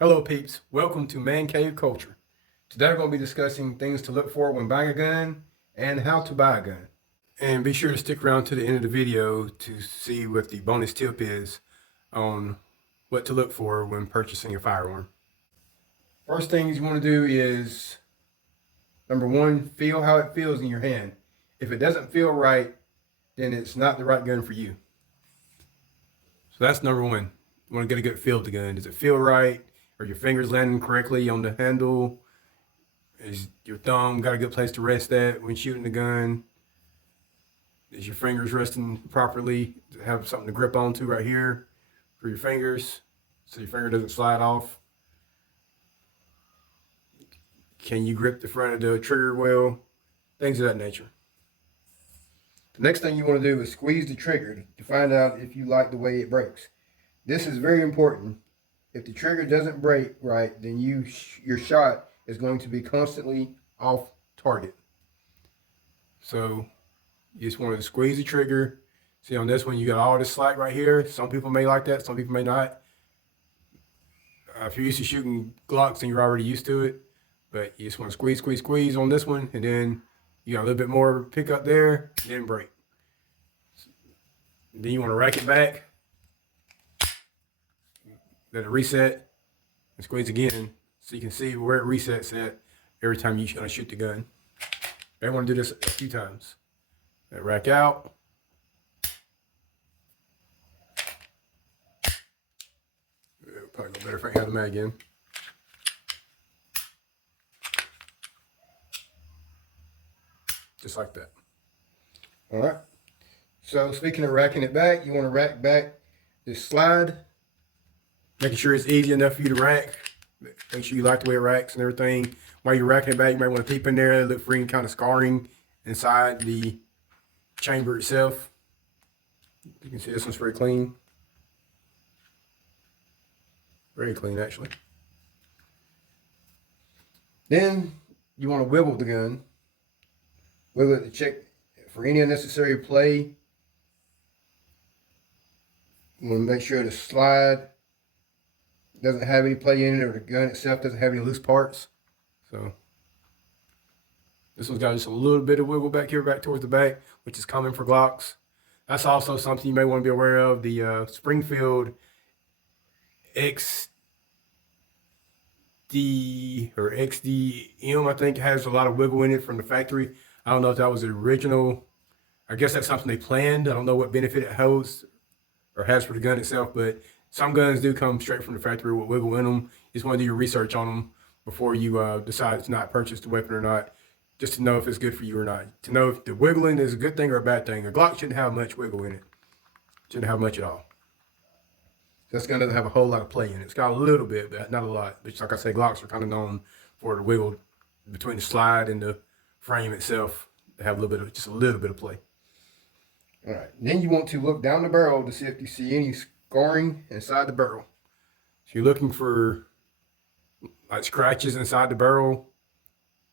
Hello peeps, welcome to Man Cave Culture. Today we're going to be discussing things to look for when buying a gun and how to buy a gun. And be sure to stick around to the end of the video to see what the bonus tip is on what to look for when purchasing a firearm. First things you want to do is, number one, feel how it feels in your hand. If it doesn't feel right, then it's not the right gun for you. So that's number one. You want to get a good feel of the gun. Does it feel right? Are your fingers landing correctly on the handle? Is your thumb got a good place to rest at when shooting the gun? Is your fingers resting properly? Does it have something to grip onto right here for your fingers so your finger doesn't slide off? Can you grip the front of the trigger well? Things of that nature. The next thing you want to do is squeeze the trigger to find out if you like the way it breaks. This is very important. If the trigger doesn't break right, then your shot is going to be constantly off target. So you just want to squeeze the trigger. See, on this one, you got all this slack right here. Some people may like that, some people may not. If you're used to shooting Glocks, then you're already used to it. But you just want to squeeze, squeeze, squeeze on this one, and then you got a little bit more pick up there, and then break. Then you want to rack it back. Let it reset and squeeze again so you can see where it resets at every time you're going to shoot the gun. I want to do this a few times. Let it rack out. Probably go better if I have the mag in. Just like that. All right. So speaking of racking it back, you want to rack back this slide. Making sure it's easy enough for you to rack. Make sure you like the way it racks and everything. While you're racking it back, you might want to peep in there, look for any kind of scarring inside the chamber itself. You can see this one's very clean. Very clean, actually. Then you want to wiggle the gun. Wiggle it to check for any unnecessary play. You want to make sure the slide doesn't have any play in it, or the gun itself doesn't have any loose parts. So this one's got just a little bit of wiggle back here, back towards the back, which is common for Glocks. That's also something you may want to be aware of. The Springfield XD or XDM, I think, has a lot of wiggle in it from the factory. I don't know if that was the original. I guess that's something they planned. I don't know what benefit it holds or has for the gun itself, but some guns do come straight from the factory with wiggle in them. You just want to do your research on them before you decide to not purchase the weapon or not, just to know if it's good for you or not. To know if the wiggling is a good thing or a bad thing. A Glock shouldn't have much wiggle in it. Shouldn't have much at all. This gun doesn't have a whole lot of play in it. It's got a little bit, but not a lot. But like I say, Glocks are kind of known for the wiggle between the slide and the frame itself. They have a little bit of, just a little bit of play. All right. Then you want to look down the barrel to see if you see any scarring inside the barrel. So you're looking for like scratches inside the barrel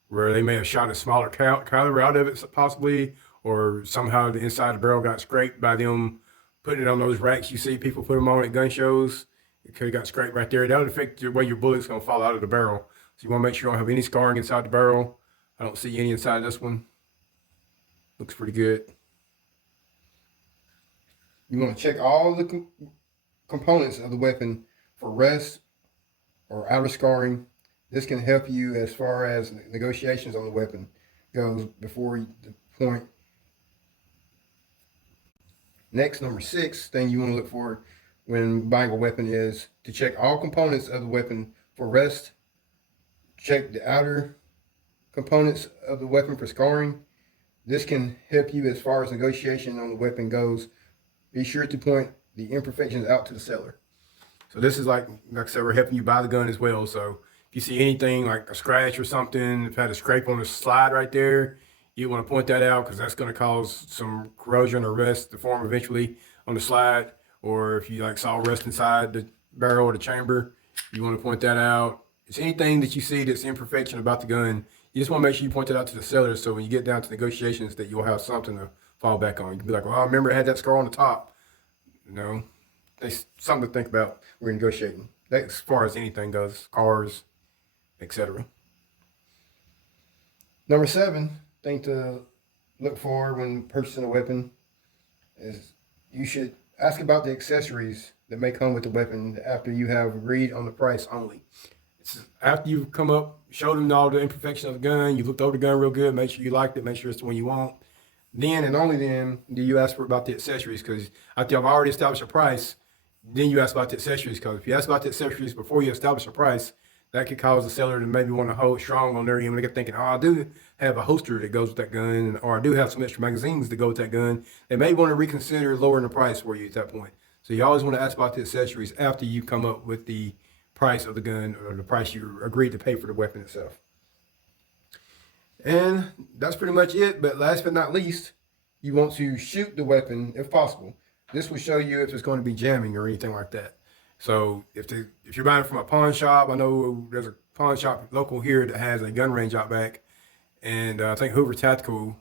where they may have shot a smaller caliber out of it possibly, or somehow the inside of the barrel got scraped by them putting it on those racks you see people put them on at gun shows. It could have got scraped right there. That would affect the way your bullet's going to fall out of the barrel. So you want to make sure you don't have any scarring inside the barrel. I don't see any inside this one. Looks pretty good. You want to check all the components of the weapon for rust or outer scarring. This can help you as far as negotiations on the weapon goes before the point. Next, number 6 thing you want to look for when buying a weapon is to check all components of the weapon for rust. Check the outer components of the weapon for scarring. This can help you as far as negotiation on the weapon goes. Be sure to point the imperfections out to the seller. So this is like I said, we're helping you buy the gun as well. So if you see anything like a scratch or something, if it had a scrape on the slide right there, you want to point that out because that's going to cause some corrosion or rust to form eventually on the slide. Or if you like saw rust inside the barrel or the chamber, you want to point that out. It's anything that you see that's imperfection about the gun, you just want to make sure you point it out to the seller so when you get down to negotiations that you'll have something to fall back on. You can be like, well, I remember it had that scar on the top. You know, it's something to think about when you're negotiating. as far as anything goes, cars, etc. Number 7 thing to look for when purchasing a weapon is you should ask about the accessories that may come with the weapon after you have agreed on the price only. It's after you've come up, showed them all the imperfections of the gun, you looked over the gun real good, make sure you liked it, make sure it's the one you want. Then and only then do you ask for about the accessories, because after I've already established a price, then you ask about the accessories, because if you ask about the accessories before you establish a price, that could cause the seller to maybe want to hold strong on their end when they get thinking, oh, I do have a holster that goes with that gun, or I do have some extra magazines that go with that gun. They may want to reconsider lowering the price for you at that point. So you always want to ask about the accessories after you come up with the price of the gun or the price you agreed to pay for the weapon itself. And that's pretty much it. But last but not least, you want to shoot the weapon if possible. This will show you if it's going to be jamming or anything like that. So if you're buying from a pawn shop, I know there's a pawn shop local here that has a gun range out back, and I think Hoover Tactical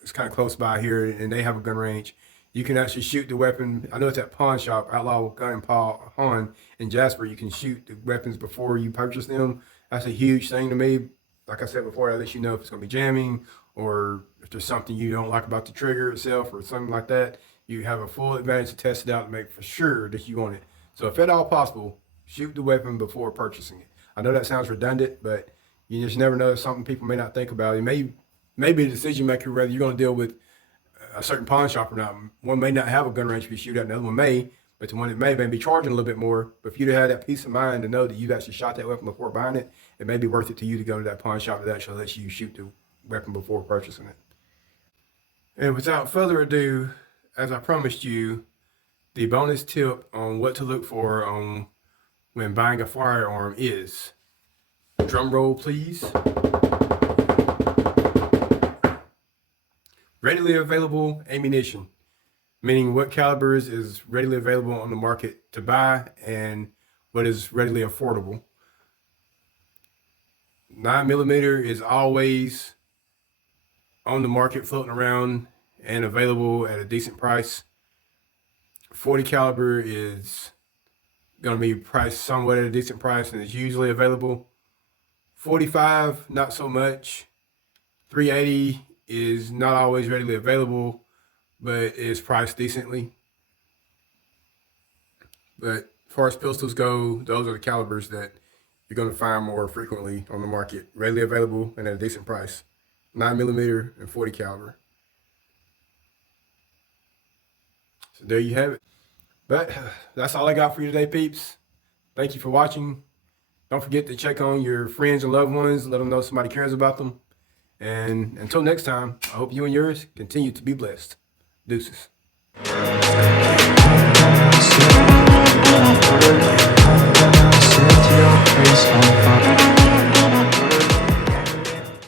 is kind of close by here, and they have a gun range. You can actually shoot the weapon. I know it's at pawn shop, Outlaw Gun and Pawn in Jasper. You can shoot the weapons before you purchase them. That's a huge thing to me. Like I said before, that lets you know if it's going to be jamming or if there's something you don't like about the trigger itself or something like that. You have a full advantage to test it out to make for sure that you want it. So if at all possible, shoot the weapon before purchasing it. I know that sounds redundant, but you just never know, something people may not think about. It may be a decision maker whether you're going to deal with a certain pawn shop or not. One may not have a gun range for you to shoot at, another one may, but the one that may be charging a little bit more. But if you have that peace of mind to know that you've actually shot that weapon before buying it, it may be worth it to you to go to that pawn shop that actually lets you shoot the weapon before purchasing it. And without further ado, as I promised you, the bonus tip on what to look for on when buying a firearm is, drum roll please, readily available ammunition, meaning what calibers is readily available on the market to buy and what is readily affordable. 9mm is always on the market, floating around and available at a decent price. 40 caliber is going to be priced somewhat at a decent price and is usually available. 45, not so much. 380 is not always readily available, but is priced decently. But as far as pistols go, those are the calibers that you're going to find more frequently on the market, readily available and at a decent price. 9mm and 40 caliber. So there you have it. But that's all I got for you today, peeps. Thank you for watching. Don't forget to check on your friends and loved ones. Let them know somebody cares about them. And until next time, I hope you and yours continue to be blessed. Deuces.